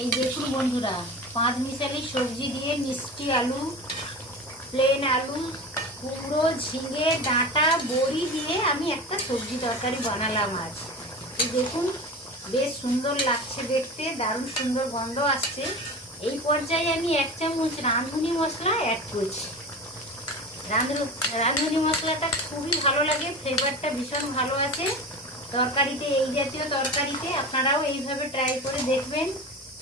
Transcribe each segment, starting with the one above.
এই দেখুন বন্ধুরা, 5 মিশালি সবজি দিয়ে মিষ্টি আলু, প্লেন আলু, কুমড়ো, ঝিঙে, ডাঁটা, বড়ি দিয়ে আমি একটা সবজি তরকারি বানালাম আজ। এই দেখুন, বেশ সুন্দর লাগছে দেখতে, দারুণ সুন্দর গন্ধ আসছে। এই পর্যায়ে আমি 1 চামচ রাঁধুনি মশলা অ্যাড করছি। রাঁধুনি মশলাটা খুবই ভালো লাগে, ফ্লেভারটা ভীষণ ভালো আছে তরকারিতে। এই জাতীয় তরকারিতে আপনারাও এইভাবে ট্রাই করে দেখবেন,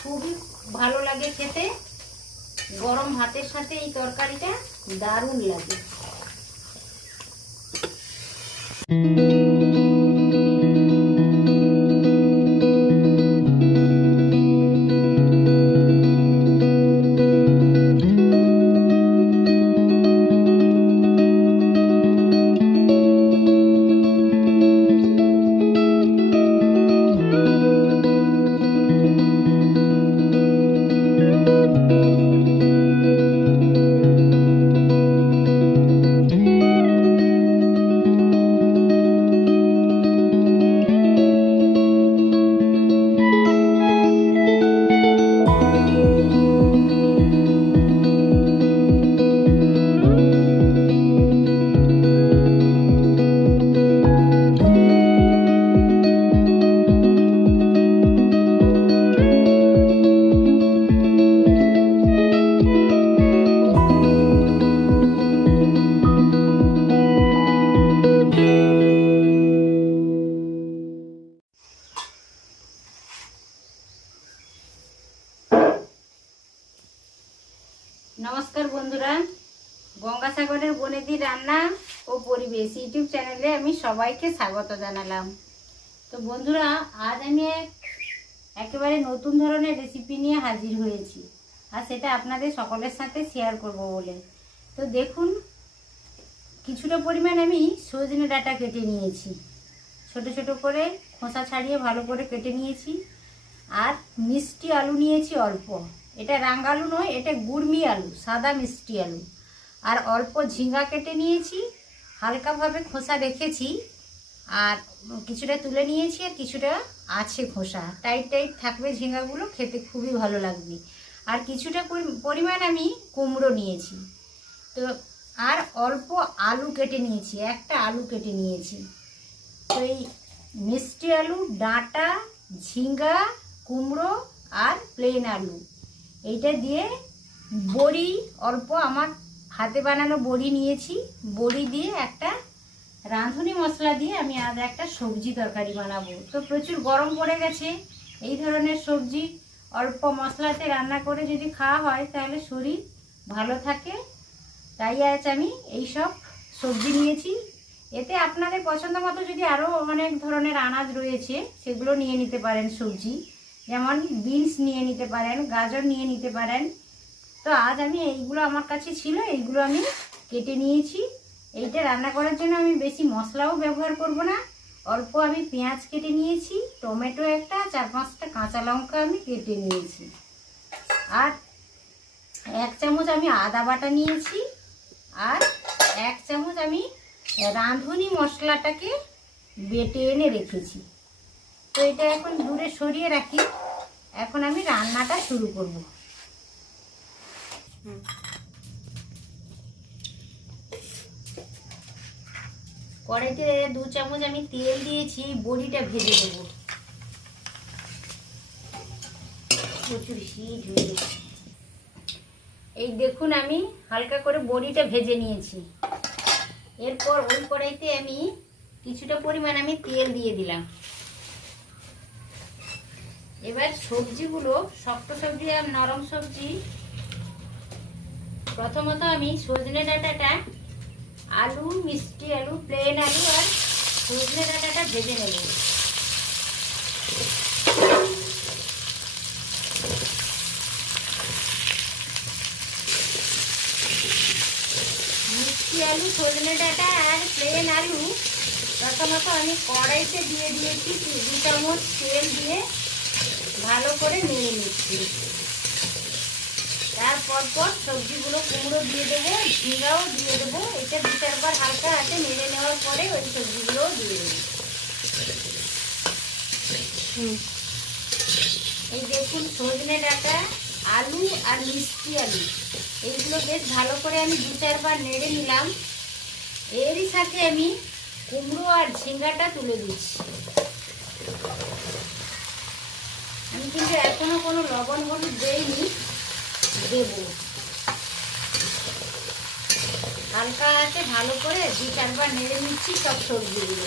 খুবই ভালো লাগে খেতে। গরম ভাতের সাথে এই তরকারিটা দারুণ লাগে। নমস্কার বন্ধুরা, গঙ্গাসাগরের বনেদি রান্না ও পরিবেশ ইউটিউব চ্যানেলে আমি সবাইকে স্বাগত জানালাম। তো বন্ধুরা, আজ আমি একেবারে নতুন ধরনের রেসিপি নিয়ে হাজির হয়েছি, আর সেটা আপনাদের সকলের সাথে শেয়ার করব বলে। তো দেখুন, কিছুটা পরিমাণ আমি সজনে ডাঁটা কেটে নিয়েছি, ছোট ছোট করে খোসা ছাড়িয়ে ভালো করে কেটে নিয়েছি। আর মিষ্টি আলু নিয়েছি অল্প, এটা রাঙালু নয়, এটা গুড়মি আলু, সাদা মিষ্টি আলু। আর অল্প ঝিঙ্গা কেটে নিয়েছি, হালকাভাবে খোসা রেখেছি, আর কিছুটা তুলে নিয়েছি, আর কিছুটা আছে খোসা, টাইট টাইট থাকবে ঝিঙ্গাগুলো, খেতে খুবই ভালো লাগবে। আর কিছুটা পরিমাণ আমি কুমড়ো নিয়েছি। তো আর অল্প আলু কেটে নিয়েছি, একটা আলু কেটে নিয়েছি। তো এই মিষ্টি আলু, ডাঁটা, ঝিঙ্গা, কুমড়ো আর প্লেন আলু, এইটা দিয়ে বড়ি, অল্প আমার হাতে বানানো বড়ি নিয়েছি, বড়ি দিয়ে একটা রাঁধুনি মশলা দিয়ে আমি আজ একটা সবজি তরকারি বানাবো। তো প্রচুর গরম পড়ে গেছে, এই ধরনের সবজি অল্প মশলাতে রান্না করে যদি খাওয়া হয় তাহলে শরীর ভালো থাকে। তাই আজ আমি এইসব সবজি নিয়েছি। এতে আপনাদের পছন্দ মতো যদি আরও অনেক ধরনের আনাজ রয়েছে সেগুলো নিয়ে নিতে পারেন সবজি, যেমন বিনস নিয়ে নিতে পারেন, গাজর নিয়ে নিতে পারেন। তো আজ আমি এইগুলো আমার কাছে ছিল, এইগুলো আমি কেটে নিয়েছি। এইটা রান্না করার জন্য আমি বেশি মশলাও ব্যবহার করব না, অল্প আমি পেঁয়াজ কেটে নিয়েছি, টমেটো একটা, 4-5টা কাঁচা লঙ্কা আমি কেটে নিয়েছি। আর 1 চামচ আমি আদা বাটা নিয়েছি, আর 1 চামচ আমি রাঁধুনি মশলাটাকে বেটে এনে রেখেছি। তো এটা এখন দূরে সরিয়ে রাখি, এখন আমি রান্নাটা শুরু করব। কড়াইতে 2 চামচ আমি তেল দিয়েছি, বড়িটা ভেজে দেবো। প্রচুর হিট হয়ে গেছে। এই দেখুন, আমি হালকা করে বড়িটা ভেজে নিয়েছি। এরপর ওই কড়াইতে আমি কিছুটা পরিমাণ আমি তেল দিয়ে দিলাম। এবার সবজিগুলো, শক্ত সবজি আর নরম সবজি, প্রথমত আমি সজনে ডাঁটাটা, আলু, মিষ্টি আলু, প্লেন আলু আর সজনে ডাঁটাটা ভেজে নেব। মিষ্টি আলু, সজনে ডাঁটা আর প্লেন আলু প্রথমত আমি কড়াইতে দিয়ে দিয়েছি, 2 চামচ তেল দিয়ে ভালো করে নেড়ে নিচ্ছি। তারপর সবজিগুলো, কুমড়ো দিয়ে দেবো, ঝিঙ্গাও দিয়ে দেবো। এটা 2-4 বার হালকা হাতে নেড়ে নেওয়ার পরে ওই সবজিগুলোও দিয়ে দেবো। এই দেখুন সজনে ডাঁটা, আলু আর মিষ্টি আলু এইগুলো বেশ ভালো করে আমি 2-4 বার নেড়ে নিলাম। এরই সাথে আমি কুমড়ো আর ঝিঙ্গাটা তুলে দিচ্ছি। আমি কিন্তু এখনো কোনো লবণ হলুদ দেইনি, দেব। হালকা আছে ভালো করে 2-4 বার নেড়ে নিচ্ছি সব সবজিগুলো।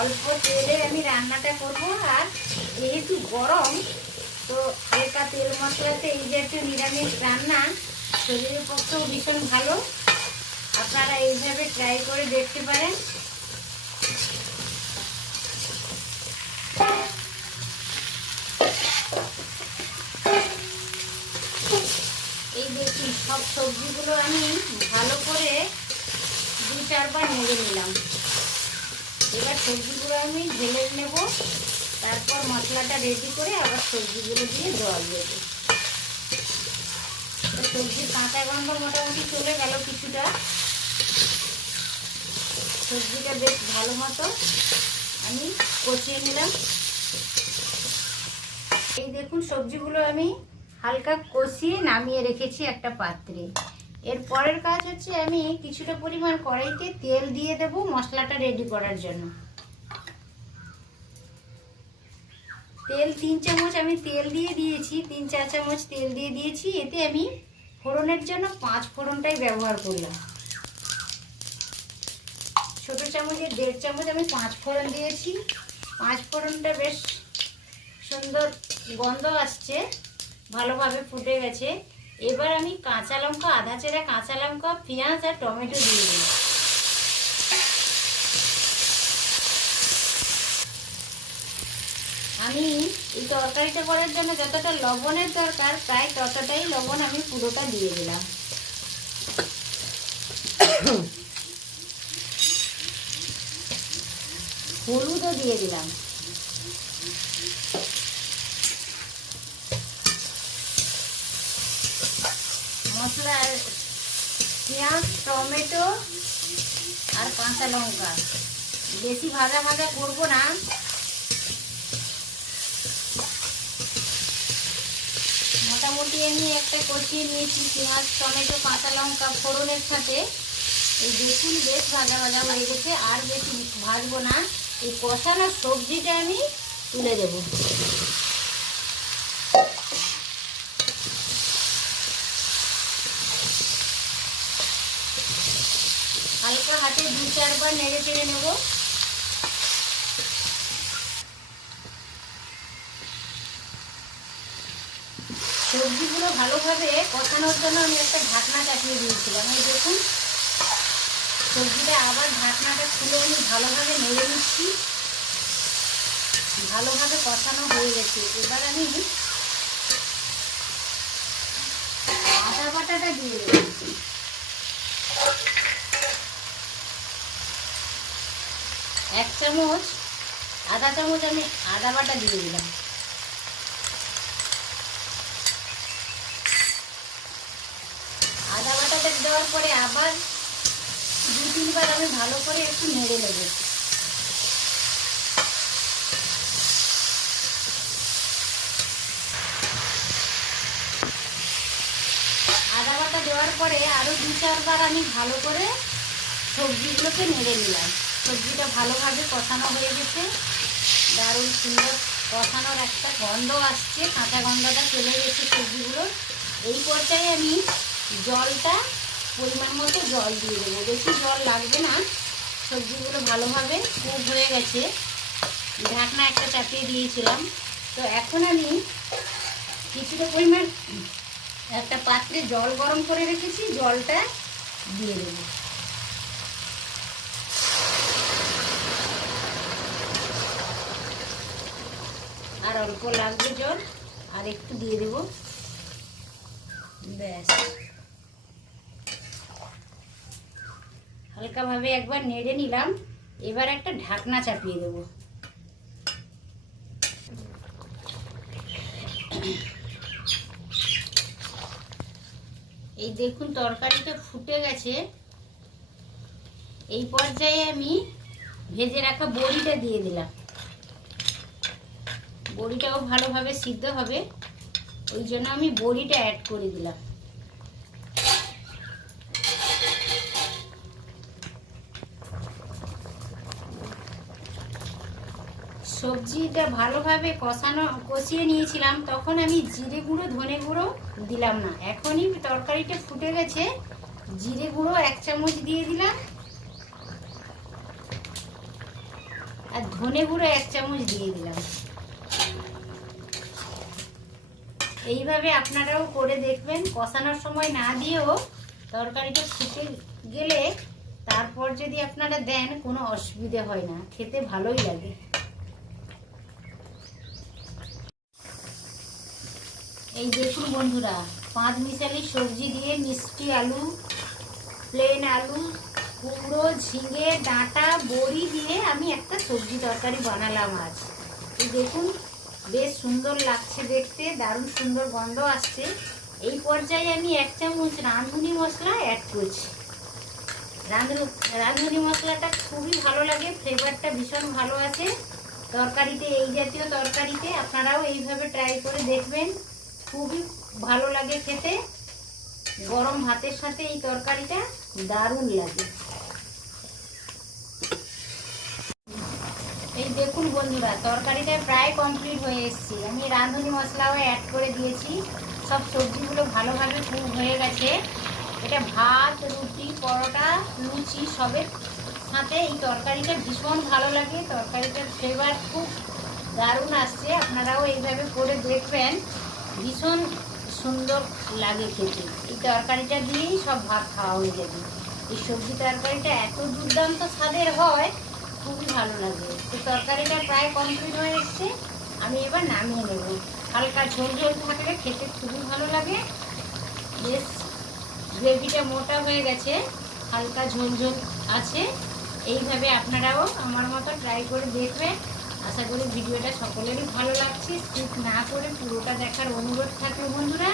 অল্প তেলে আমি রান্নাটা করব, আর যেহেতু গরম তো একা তেল মশলাতে এই যে একটা নিরামিষ রান্না শরীরের পক্ষেও ভীষণ ভালো। আপনারা এইভাবে ট্রাই করে দেখতে পারেন। এই দেখুন সব সবজিগুলো আমি ভালো করে 2-4 বার নেড়ে নিলাম। এবার সবজিগুলো আমি ঢেলে নেব, তারপর মশলাটা রেডি করে আবার সবজিগুলো দিয়ে জল দেবো। সবজির কাঁচা গন্ধ মোটামুটি চলে গেল কিছুটা। সবজিটা বেশ ভালো মতো আমি কষিয়ে নিলাম। এই দেখুন সবজিগুলো আমি হালকা কষিয়ে নামিয়ে রেখেছি একটা পাত্রে। এর পরের কাজ হচ্ছে আমি কিছুটা পরিমাণ কড়াইতে তেল দিয়ে দেব মশলাটা রেডি করার জন্য। তেল 3 চামচ আমি তেল দিয়ে দিয়েছি, 3-4 চামচ তেল দিয়ে দিয়েছি। এতে আমি ফোড়নের জন্য 5 ফোড়নটাই ব্যবহার করলাম। ছোট চামচের 1.5 চামচ আমি 5 ফোড়ন দিয়েছি। 5 ফোড়নটা বেশ সুন্দর গন্ধ আসছে, ভালোভাবে ফুটে গেছে। এবার আমি কাঁচা লঙ্কা, আধা চেরা কাঁচা লঙ্কা, পেঁয়াজ আর টমেটো দিয়ে দিই। আমি এই তরকারিটা করার জন্য যতটা লবণের দরকার প্রায় ততটাই লবণ আমি পুরোটা দিয়ে দিলাম। হলুদও দিয়ে দিলাম। মশলার পেঁয়াজ, টমেটো আর কাঁচা লঙ্কা বেশি ভাজা ভাজা করবো না। মোটামুটি আমি একটা কষিয়ে নিয়েছি পেঁয়াজ, টমেটো, কাঁচা লঙ্কা ফোড়নের সাথে। এই দেখুন বেশ ভাজা ভাজা হয়ে গেছে, আর বেশি ভাজবো না। এই কষানো সবজিটা আমি তুলে দেব। হালকা হাতে 2-4 বার নেড়ে চেড়ে নেব। সবজিগুলো ভালোভাবে কষানোর জন্য আমি একটা ঢাকনা চাপিয়ে দিয়েছিলাম। এই দেখুন সবজিটা আবার ঢাকনাটা খুলে আমি ভালোভাবে নেড়ে নিচ্ছি। ভালোভাবে কষানো হয়ে গেছে। এবার আমি আদা বাটাটা দিয়ে দিচ্ছি। আধা চামচ আমি আদা বাটা দিয়ে দিলাম। আদা বাটাটা দেওয়ার পরে আবার 2-3 বার আমি ভালো করে একটু নেড়ে নেব। আদা বাটা দেওয়ার পরে আরো 2-4 বার আমি ভালো করে সবজিগুলোকে নেড়ে নিলাম। সবজিটা ভালোভাবে কষানো হয়ে গেছে, দারুণ সুন্দর কষানোর একটা গন্ধ আসছে, কাঁচা গন্ধটা চলে গেছে সবজিগুলো। এই পর্যায়ে আমি জলটা পরিমাণ মতো জল দিয়ে দেবো, বেশি জল লাগবে না। সবজিগুলো ভালোভাবে কুক হয়ে গেছে, ঢাকনা একটা চাপিয়ে দিয়েছিলাম। তো এখন আমি কিছুটা পরিমাণ একটা পাত্রে জল গরম করে রেখেছি, জলটা দিয়ে দেবো। আর অল্প লাগবে জল, আর একটু দিয়ে দেব। ব্যাস হালকাভাবে একবার নেড়ে নিলাম। এবার একটা ঢাকনা চাপিয়ে দেব। এই দেখুন তরকারিটা ফুটে গেছে। এই পর্যায়ে আমি ভেজে রাখা বড়িটা দিয়ে দিলাম। বড়িটাও ভালোভাবে সিদ্ধ হবে, ওই জন্য আমি বড়িটা অ্যাড করে দিলাম। সবজিটা ভালোভাবে কষিয়ে নিয়েছিলাম, তখন আমি জিরে গুঁড়ো ধনে গুঁড়ো দিলাম না। এখনই তরকারিটা ফুটে গেছে, জিরে গুঁড়ো 1 চামচ দিয়ে দিলাম আর ধনে গুঁড়ো 1 চামচ দিয়ে দিলাম। এইভাবে আপনারাও করে দেখবেন, কষানোর সময় না দিয়েও তরকারিটা ফুটে গেলে তারপর যদি আপনারা দেন কোনো অসুবিধা হয় না, খেতে ভালোই লাগে। এই দেখুন বন্ধুরা, 5 মিশালি সবজি দিয়ে মিষ্টি আলু, প্লেন আলু, কুমড়ো, ঝিঙে, ডাঁটা, বড়ি দিয়ে আমি একটা সবজি তরকারি বানালাম আজ। এই দেখুন বেশ সুন্দর লাগছে দেখতে, দারুণ সুন্দর গন্ধ আসছে। এই পর্যায়ে আমি 1 চামচ রাঁধুনি মশলা অ্যাড করছি। রাঁধুনি মশলাটা খুবই ভালো লাগে, ফ্লেভারটা ভীষণ ভালো আছে তরকারিতে। এই জাতীয় তরকারিতে আপনারাও এইভাবে ট্রাই করে দেখবেন, খুবই ভালো লাগে খেতে। গরম ভাতের সাথে এই তরকারিটা দারুণ লাগে। এই দেখুন বন্ধুরা, তরকারিটা প্রায় কমপ্লিট হয়ে এসেছে। আমি রাঁধুনি মশলাও অ্যাড করে দিয়েছি, সব সবজিগুলো ভালোভাবে কুক হয়ে গেছে। এটা ভাত, রুটি, পরোটা, লুচি সবের সাথে এই তরকারিটা ভীষণ ভালো লাগে। তরকারিটার ফ্লেভার খুব দারুণ আসছে, আপনারাও এইভাবে করে দেখবেন, ভীষণ সুন্দর লাগে খেতে। এই তরকারিটা দিয়েই সব ভাত খাওয়া হয়ে যাবে। এই সবজি তরকারিটা এত দুর্দান্ত স্বাদের হয়, খুবই ভালো লাগে। তো তরকারিটা প্রায় কমপ্লিট হয়ে এসছে, আমি এবার নামিয়ে নেব। হালকা ঝোল ঝোল থাকলে খেতে খুবই ভালো লাগে। বেশ গ্রেভিটা মোটা হয়ে গেছে, হালকা ঝোল ঝোল আছে। এইভাবে আপনারাও আমার মতো ট্রাই করে দেখবেন। আশা করি ভিডিওটা সকলেরই ভালো লাগছে। স্কিপ না করে পুরোটা দেখার অনুরোধ থাকলো বন্ধুরা।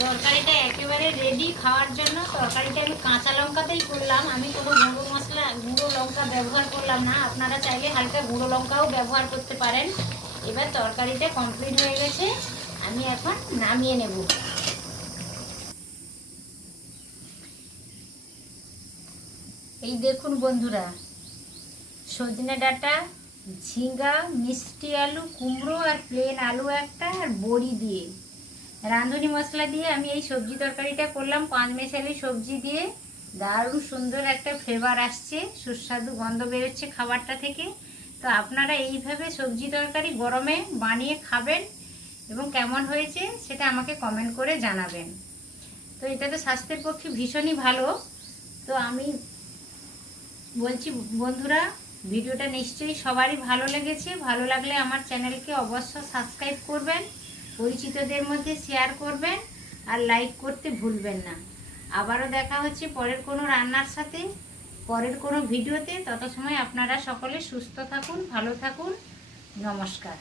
তরকারিটা একেবারে রেডি খাওয়ার জন্য। তরকারিটা আমি কাঁচা লঙ্কাতেই করলাম, আমি কোনো গুঁড়ো লঙ্কা ব্যবহার করলাম না। আপনারা চাইলে হালকা গুঁড়ো লঙ্কাও ব্যবহার করতে পারেন। এবার তরকারিটা কমপ্লিট হয়ে গেছে, আমি এখন নামিয়ে নেব। এই দেখুন বন্ধুরা, সজনে ডাঁটা, ঝিঙ্গা, মিষ্টি আলু, কুমড়ো আর প্লেন আলু একটা আর বড়ি দিয়ে রাঁধুনি মশলা দিয়ে আমি এই সবজি তরকারিটা করলাম। 5 মিশালি সবজি দিয়ে দারুণ সুন্দর একটা ফ্লেভার আসছে, সুস্বাদু গন্ধ বেরোচ্ছে খাবারটা থেকে। তো আপনারা এইভাবে সবজি তরকারি গরমে বানিয়ে খাবেন এবং কেমন হয়েছে সেটা আমাকে কমেন্ট করে জানাবেন। তো এটা তো স্বাস্থ্যের পক্ষে ভীষণই ভালো। তো আমি বলছি বন্ধুরা, ভিডিওটা নিশ্চয়ই সবারই ভালো লেগেছে। ভালো লাগলে আমার চ্যানেলকে অবশ্যই সাবস্ক্রাইব করবেন, পরিচিতদের মধ্যে শেয়ার করবেন আর লাইক করতে ভুলবেন না। আবারও দেখা হচ্ছে পরের কোনো রান্নার সাথে, পরের কোনো ভিডিওতে। তত সময় আপনারা সকলে সুস্থ থাকুন, ভালো থাকুন। নমস্কার।